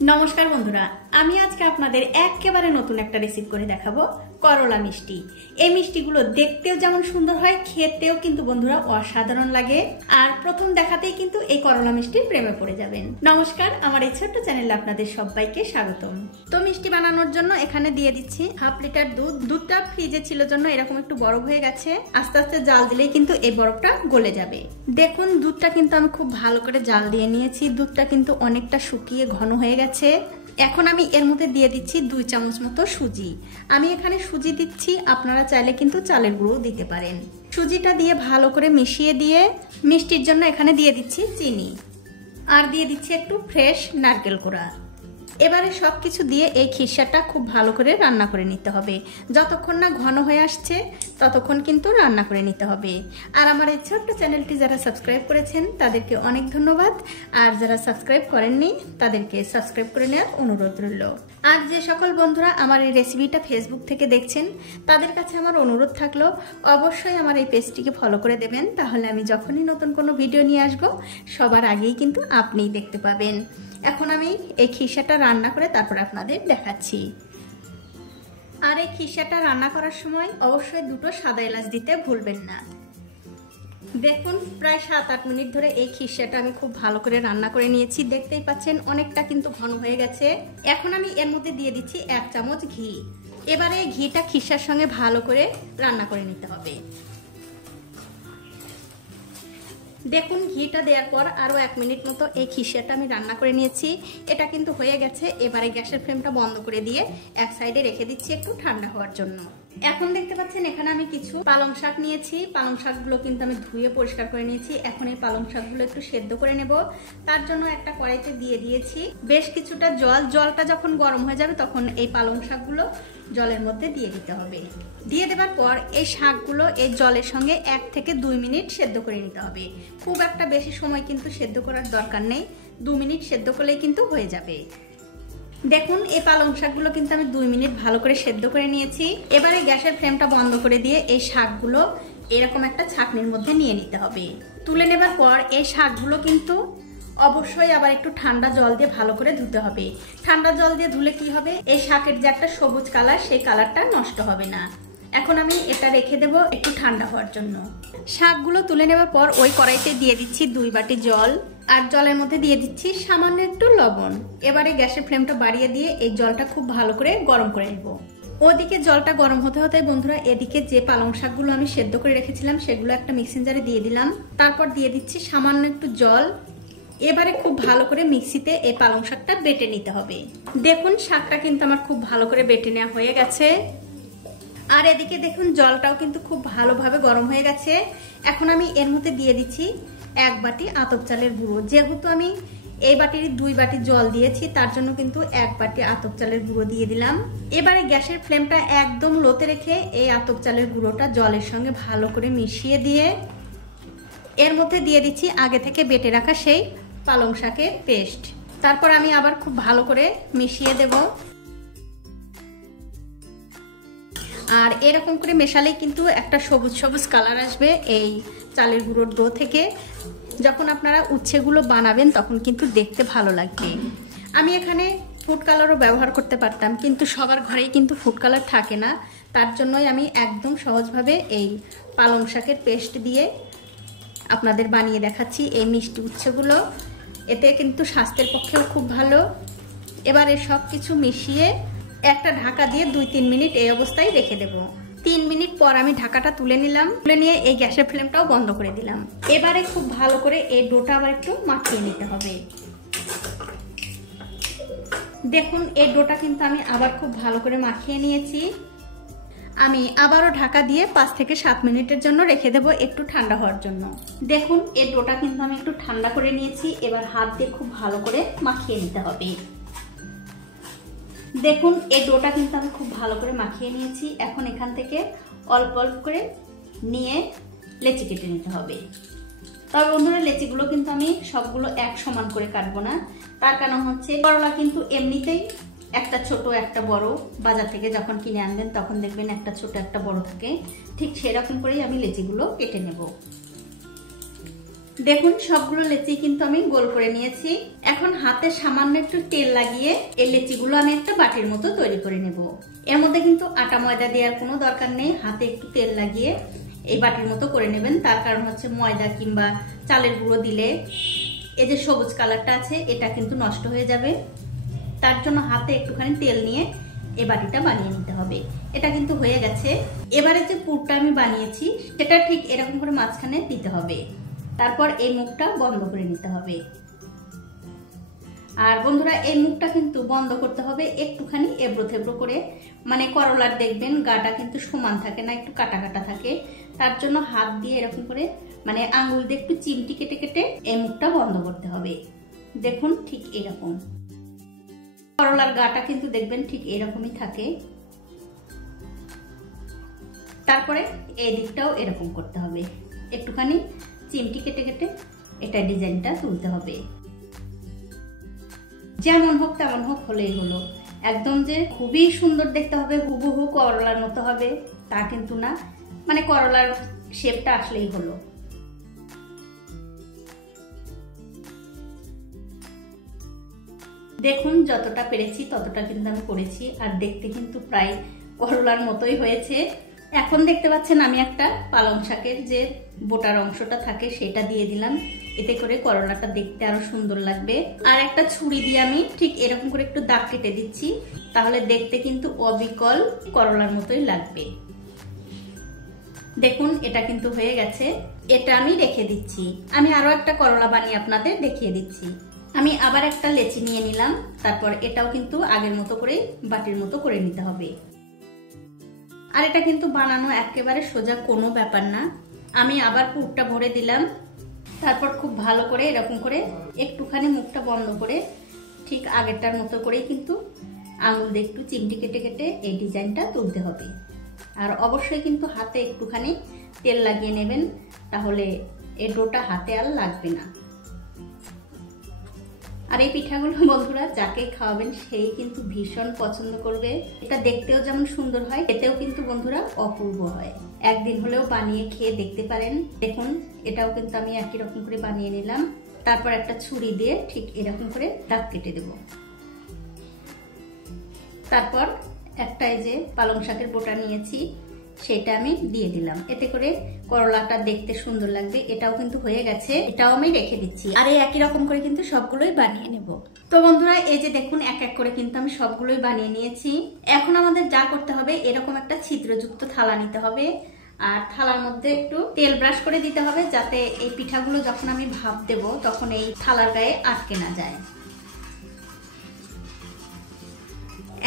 নমস্কার বন্ধুরা, আমি আজকে আপনাদের একেবারে নতুন একটা রেসিপি করে দেখাবো করলা মিষ্টি। এই মিষ্টিগুলো দেখতেও যেমন সুন্দর হয়, খেতেও কিন্তু বন্ধুরা অসাধারণ লাগে। আর প্রথম দেখাতেই কিন্তু এই করলা মিষ্টির প্রেমে পড়ে যাবেন। নমস্কার, আমার এই ছোট্ট চ্যানেলে আপনাদের সবাইকে স্বাগতম। তো মিষ্টি বানানোর জন্য এখানে দিয়ে দিচ্ছি 1/2 লিটার দুধ। দুধটা ফ্রিজে ছিল জন্য এরকম একটু বরফ হয়ে গেছে। আস্তে আস্তে জাল দিলেই কিন্তু এই বরফটা গলে যাবে। দেখুন, দুধটা কিন্তু আমি খুব ভালো করে জাল দিয়ে নিয়েছি। দুধটা কিন্তু অনেকটা শুকিয়ে ঘন হয়ে গেছে। এখন আমি এর মধ্যে দিয়ে দিচ্ছি 2 চামচ মতো সুজি। আমি এখানে সুজি দিচ্ছি, আপনারা চাইলে কিন্তু চালের গুঁড়ো দিতে পারেন। সুজিটা দিয়ে ভালো করে মিশিয়ে দিয়ে মিষ্টির জন্য এখানে দিয়ে দিচ্ছি চিনি, আর দিয়ে দিচ্ছি একটু ফ্রেশ নারকেল কোড়া। এবারে সবকিছু দিয়ে এই খিরসাটা খুব ভালো করে রান্না করে নিতে হবে। যতক্ষণ না ঘন হয়ে আসছে ততক্ষণ কিন্তু রান্না করে নিতে হবে। আর আমার এই ছোট্ট চ্যানেলটি যারা সাবস্ক্রাইব করেছেন তাদেরকে অনেক ধন্যবাদ, আর যারা সাবস্ক্রাইব করেননি তাদেরকে সাবস্ক্রাইব করে নেওয়ার অনুরোধ রইল। আর যে সকল বন্ধুরা আমার এই রেসিপিটা ফেসবুক থেকে দেখছেন তাদের কাছে আমার অনুরোধ থাকলো অবশ্যই আমার এই পেজটিকে ফলো করে দেবেন, তাহলে আমি যখনই নতুন কোনো ভিডিও নিয়ে আসব সবার আগেই কিন্তু আপনিই দেখতে পাবেন। এখন আমি এই খিরসাটা রান্না করে তারপর আপনাদের দেখাচ্ছি। আর এই খিরসাটা রান্না করার সময় অবশ্যই 2টো সাদা এলাচ দিতে ভুলবেন না। দেখুন, প্রায় 7-8 মিনিট ধরে এই খিরসাটা আমি খুব ভালো করে রান্না করে নিয়েছি। দেখতেই পাচ্ছেন অনেকটা কিন্তু ঘন হয়ে গেছে। এখন আমি এর মধ্যে দিয়ে দিচ্ছি 1 চামচ ঘি। এবারে ঘিটা খিরসার সঙ্গে ভালো করে রান্না করে নিতে হবে। দেখুন, ঘিটা দেওয়ার পর আরো 1 মিনিট মতো এই খিরসাটা আমি রান্না করে নিয়েছি। এটা কিন্তু হয়ে গেছে। এবারে গ্যাসের ফ্লেমটা বন্ধ করে দিয়ে এক সাইডে রেখে দিচ্ছি একটু ঠান্ডা হওয়ার জন্য। এখন দেখতে পাচ্ছেন এখানে আমি কিছু পালং শাক নিয়েছি। পালং শাকগুলো কিন্তু আমি ধুয়ে পরিষ্কার করে নিয়েছি। এখন এই পালং শাকগুলো একটু সেদ্ধ করে নেব। তার জন্য একটা কড়াইতে দিয়ে দিয়েছি বেশ কিছুটা জল। জলটা যখন গরম হয়ে যাবে তখন এই পালং শাকগুলো জলের মধ্যে দিয়ে দিতে হবে। দিয়ে দেওয়ার পর এই শাকগুলো এই জলের সঙ্গে 1 থেকে 2 মিনিট সেদ্ধ করে নিতে হবে। খুব একটা বেশি সময় কিন্তু সেদ্ধ করার দরকার নেই, 2 মিনিট সেদ্ধ করলেই কিন্তু হয়ে যাবে। দেখুন, এই পালং শাকগুলো কিন্তু আমি 2 মিনিট ভালো করে সেদ্ধ করে নিয়েছি। এবারে গ্যাসের ফ্লেমটা বন্ধ করে দিয়ে এই শাকগুলো এরকম একটা ছাঁকনির মধ্যে নিয়ে নিতে হবে। তুলে নেবার পর এই শাকগুলো কিন্তু অবশ্যই আবার একটু ঠান্ডা জল দিয়ে ভালো করে ধুতে হবে। ঠান্ডা জল দিয়ে ধুলে কি হবে, এই শাকের যে একটা সবুজ কালার সেই কালারটা নষ্ট হবে না। এখন আমি এটা রেখে দেব একটু ঠান্ডা হওয়ার জন্য। শাকগুলো তুলে নেওয়ার পর ওই কড়াইতে দিয়ে দিচ্ছি 2 বাটি জল, আর জলের মধ্যে দিয়ে দিচ্ছি সামান্য একটু লবণ। এবারে গ্যাসের ফ্লেমটা বাড়িয়ে দিয়ে এই জলটা খুব ভালো করে গরম করে নেব। ওদিকে জলটা গরম হতে হতে বন্ধুরা এদিকে যে পালং শাকগুলো আমি সেদ্ধ করে রেখেছিলাম সেগুলো একটা মিক্সিং জারে দিয়ে দিলাম। তারপর দিয়ে দিচ্ছি সামান্য একটু জল। এবারে খুব ভালো করে মিক্সিতে এই পালং শাকটা বেটে নিতে হবে। দেখুন, শাকটা কিন্তু আমার খুব ভালো করে বেটে নেওয়া হয়ে গেছে। আর এদিকে দেখুন জলটাও কিন্তু খুব ভালোভাবে গরম হয়ে গেছে। এখন আমি এর মধ্যে দিয়ে দিচ্ছি 1 বাটি আতপ চালের গুঁড়ো। যেহেতু আমি এই বাটির 2 বাটি জল দিয়েছি তার জন্য কিন্তু 1 বাটি আতপ চালের গুঁড়ো দিয়ে দিলাম। এবারে গ্যাসের ফ্লেমটা একদম লোতে রেখে এই আতপ চালের গুঁড়োটা জলের সঙ্গে ভালো করে মিশিয়ে দিয়ে এর মধ্যে দিয়ে দিচ্ছি আগে থেকে বেটে রাখা সেই পালং শাকের পেস্ট। তারপর আমি আবার খুব ভালো করে মিশিয়ে দেব। আর এরকম করে মেশালেই কিন্তু একটা সবুজ সবুজ কালার আসবে এই চালের গুঁড়োর ডো থেকে। যখন আপনারা উচ্ছেগুলো বানাবেন তখন কিন্তু দেখতে ভালো লাগবে। আমি এখানে ফুড কালারও ব্যবহার করতে পারতাম, কিন্তু সবার ঘরেই কিন্তু ফুড কালার থাকে না। তার জন্যই আমি একদম সহজভাবে এই পালং শাকের পেস্ট দিয়ে আপনাদের বানিয়ে দেখাচ্ছি এই মিষ্টি উচ্ছেগুলো। এতে কিন্তু স্বাস্থ্যের পক্ষেও খুব ভালো। এবারে সব কিছু মিশিয়ে একটা ঢাকা দিয়ে 2-3 মিনিট এই অবস্থায় রেখে দেব। 3 মিনিট পর আমি ঢাকাটা তুলে নিলাম। তুলে নিয়ে এই গ্যাসের ফ্লেমটাও বন্ধ করে দিলাম। এবারে খুব ভালো করে এই ডোটা আবার একটু মাখিয়ে নিতে হবে। দেখুন, এই ডোটা কিন্তু আমি আবার খুব ভালো করে মাখিয়ে নিয়েছি। আমি আবারও ঢাকা দিয়ে 5 থেকে 7 মিনিটের জন্য রেখে দেব একটু ঠান্ডা হওয়ার জন্য। দেখুন, এই ডোটা কিন্তু আমি একটু ঠান্ডা করে নিয়েছি। এবার হাত দিয়ে খুব ভালো করে মাখিয়ে নিতে হবে। দেখুন, এই ডোটা কিন্তু আমি খুব ভালো করে মাখিয়ে নিয়েছি। এখন এখান থেকে অল্প অল্প করে নিয়ে লেচি কেটে নিতে হবে। তবে বন্ধুরা, লেচিগুলো কিন্তু আমি সবগুলো এক সমান করে কাটবো না। তার কারণ হচ্ছে করলা কিন্তু এমনিতেই একটা ছোট একটা বড়, বাজার থেকে যখন কিনে আনবেন তখন দেখবেন একটা ছোট একটা বড় থাকে। ঠিক সেরকম করেই আমি লেচিগুলো কেটে নেব। দেখুন সবগুলো লেচি কিন্তু আমি গোল করে নিয়েছি। এখন হাতে সামান্য একটু তেল লাগিয়ে এই লেচিগুলো আমি একটা বাটির মতো তৈরি করে নেব। এর মধ্যে কিন্তু আটা ময়দা দেওয়ার কোনো দরকার নেই, হাতে একটু তেল লাগিয়ে এই বাটির মতো করে নেবেন। তার কারণ হচ্ছে ময়দা কিংবা চালের গুঁড়ো দিলে এই যে সবুজ কালারটা আছে এটা কিন্তু নষ্ট হয়ে যাবে। তার জন্য হাতে একটুখানি তেল নিয়ে এই বাটিটা বানিয়ে নিতে হবে। এটা কিন্তু হয়ে গেছে। এবারে যে পুরটা আমি বানিয়েছি সেটা ঠিক এরকম করে মাঝখানে দিতে হবে, তারপর এই মুখটা বন্ধ করে নিতে হবে। আর বন্ধুরা এই মুখটা কিন্তু বন্ধ করতে হবে একটুখানি এবড়ো থেবড়ো করে, মানে করলার দেখবেন গাটা কিন্তু সমান থাকে না, একটু কাটা কাটা থাকে। তার জন্য হাত দিয়ে এরকম করে মানে আঙ্গুল দিয়ে একটু চিমটি কেটে কেটে এই মুখটা বন্ধ করতে হবে। দেখুন ঠিক এরকম করলার গাটা কিন্তু দেখবেন ঠিক এরকমই থাকে। তারপরে এই দিকটাও এরকম করতে হবে, একটুখানি চিমটি কেটে কেটে এটা ডিজাইনটা তুলতে হবে। যেমন হোক তেমন হোক হলেই হলো, একদম যে খুবই সুন্দর দেখতে হবে হুবহু করলার মতো হবে তা কিন্তু না, মানে করলার শেপটা আসলেই হলো। দেখুন যতটা পেরেছি ততটা কিন্তু আমি করেছি, আর দেখতে কিন্তু প্রায় করলার মতোই হয়েছে। এখন দেখতে পাচ্ছেন আমি একটা পালং শাকের যে বোটার অংশটা থাকে সেটা দিয়ে দিলাম, এতে করে করলাটা দেখতে আরো সুন্দর লাগবে। আর একটা ছুরি দিয়ে আমি ঠিক এরকম করে একটু দাগ কেটে দিচ্ছি, তাহলে দেখতে কিন্তু অবিকল করলার মতোই লাগবে। দেখুন এটা কিন্তু হয়ে গেছে, এটা আমি রেখে দিচ্ছি। আমি আরো একটা করলা বানিয়ে আপনাদের দেখিয়ে দিচ্ছি। আমি আবার একটা লেচি নিয়ে নিলাম, তারপর এটাও কিন্তু আগের মতো করে বাটির মতো করে নিতে হবে। আর এটা কিন্তু বানানো একেবারে সোজা কোনো ব্যাপার না। আমি আবার পুরটা ভরে দিলাম, তারপর খুব ভালো করে এরকম করে একটুখানি মুখটা বন্ধ করে ঠিক আগেরটার মতো করেই কিন্তু আঙুল দিয়ে একটু চিমটি কেটে কেটে এই ডিজাইনটা তুলতে হবে। আর অবশ্যই কিন্তু হাতে একটুখানি তেল লাগিয়ে নেবেন, তাহলে এই ডোটা হাতে আর লাগবে না। আর এই পিঠাগুলো বন্ধুরা যাকে খাওয়াবেন সেই কিন্তু ভীষণ পছন্দ করবে। এটা দেখতেও যেমন সুন্দর হয়, এতেও কিন্তু বন্ধুরা অপূর্ব হয়। একদিন হলেও বানিয়ে খেয়ে দেখতে পারেন। দেখুন এটাও কিন্তু আমি একই রকম করে বানিয়ে নিলাম, তারপর একটা ছুরি দিয়ে ঠিক এরকম করে দাগ কেটে দেব। তারপর একটা এই যে পালং শাকের বোটা নিয়েছি সেটা আমি দিয়ে দিলাম, এতে করে করলাটা দেখতে সুন্দর লাগবে। এটাও কিন্তু হয়ে গেছে, এটাও আমি রেখে দিচ্ছি। আর এই একই রকম করে কিন্তু সবগুলোই বানিয়ে নেব। তো বন্ধুরা এই যে দেখুন এক এক করে কিন্তু আমি সবগুলোই বানিয়ে নিয়েছি। এখন আমাদের যা করতে হবে এরকম একটা ছিদ্রযুক্ত থালা নিতে হবে, আর থালার মধ্যে একটু তেল ব্রাশ করে দিতে হবে, যাতে এই পিঠাগুলো যখন আমি ভাপ দেব তখন এই থালার গায়ে আটকে না যায়।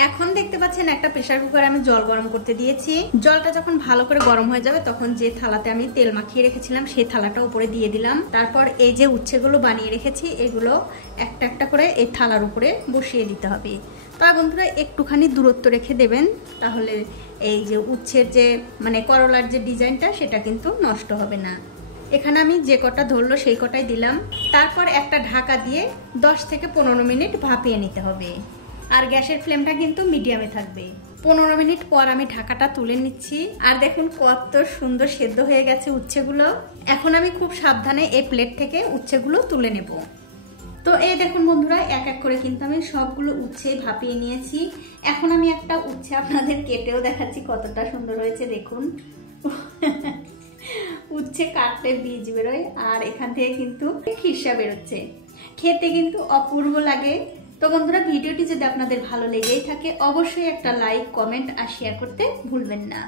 এখন দেখতে পাচ্ছেন একটা প্রেসার কুকারে আমি জল গরম করতে দিয়েছি। জলটা যখন ভালো করে গরম হয়ে যাবে তখন যে থালাতে আমি তেল মাখিয়ে রেখেছিলাম সেই থালাটা উপরে দিয়ে দিলাম। তারপর এই যে উচ্ছেগুলো বানিয়ে রেখেছি এগুলো একটা একটা করে এই থালার উপরে বসিয়ে দিতে হবে। তবে বন্ধুরা একটুখানি দূরত্ব রেখে দেবেন, তাহলে এই যে উচ্ছের যে মানে করলার যে ডিজাইনটা সেটা কিন্তু নষ্ট হবে না। এখানে আমি যে কটা ধরলো সেই কটাই দিলাম। তারপর একটা ঢাকা দিয়ে 10 থেকে 15 মিনিট ভাপিয়ে নিতে হবে, আর গ্যাসের ফ্লেমটা কিন্তু মিডিয়ামে থাকবে। 15 মিনিট পর আমি ঢাকাটা তুলে নিচ্ছি, আর দেখুন কত সুন্দর সেদ্ধ হয়ে গেছে উচ্ছেগুলো। এখন আমি খুব সাবধানে এই প্লেট থেকে উচ্ছেগুলো তুলে নেব। তো এই দেখুন বন্ধুরা এক এক করে কিন্তু আমি সবগুলো উচ্ছে ভাপিয়ে নিয়েছি। এখন আমি একটা উচ্ছে আপনাদের কেটেও দেখাচ্ছি কতটা সুন্দর হয়েছে। দেখুন উচ্ছে কাটলে বীজ বেরোয়, আর এখান থেকে কিন্তু খিরসা বেরোচ্ছে, খেতে কিন্তু অপূর্ব লাগে। তো বন্ধুরা ভিডিওটি যদি আপনাদের ভালো লেগেই থাকে অবশ্যই একটা লাইক, কমেন্ট আর শেয়ার করতে ভুলবেন না।